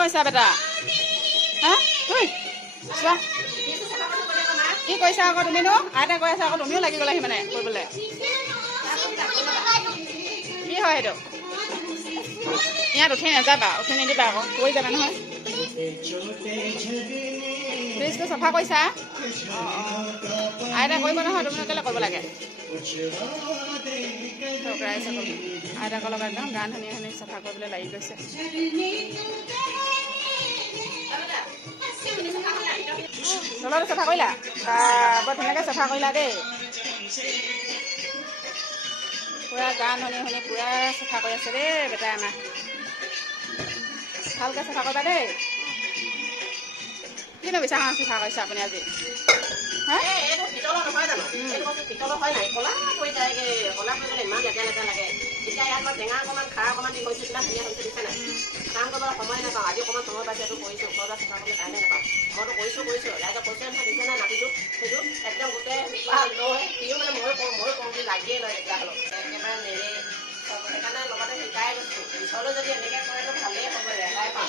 কৰিছা বেটা হা তুই চোৱা কি কৰিছা আকৌ তুমিনো আইতাই কৈ আছা আকৌ তুমিও লাগি গ'লাহি মানে কৰিবলৈ কি হয় সেইটো ইয়াত উঠি নাযাবা উঠি নিদিবা আকৌ পৰি যাবা নহয় ফ্ৰিজটো চাফা কৰিছা অঁ অঁ আইতাই কৰিব নহয় তুমিনো কেলৈ কৰিব লাগে আইতাকৰ লগত একদম গান শুনি শুনি চাফা কৰিবলৈ লাগি গৈছে তলটো চাফা কৰিলা বৰ ধুনীয়াকৈ চাফা কৰিলা দেই পূৰা গান শুনি শুনি পূৰা চাফা কৰি আছে দেই বেটাই আমাৰ ভালকৈ চাফা কৰিবা দেই কিনো বিছাখন চাফা কৰিছে আপুনি আজি এইটো পিতলৰ নহয় জানো এইটো বস্তু পিতলৰ হয় নাই ক'লা পৰি যায়গৈ ক'লা পৰি গ'লে ইমান লেতেৰা লেতেৰা লাগে এতিয়া ইয়াত মই টেঙা অকণমান খাৰ অকণমান দি কৰিছোঁ কিমান ধুনীয়া হৈছে দিছে নাই কাম কৰিবলৈ সময় নাপাওঁ আজি অকণমান সময় পাইছোঁ এইটো কৰিছোঁ ঘৰতে চাফা কৰিবলৈ টাইমে নাপাওঁ মইতো কৰিছোঁ ৰাইজক কৈছোঁ নহয় দিছে নাই নাতিটো সেইটো একদম গোটেই লৈ সিও মানে ময়ো কওঁ বুলি লাগিয়ে লয় তেতিয়াহ'লে একেবাৰে নেৰে সেইকাৰণে লগতে শিকাই গৈছোঁ পিছলৈ যদি এনেকৈ কৰেতো ভালেই হ'ব ৰেহাই পাম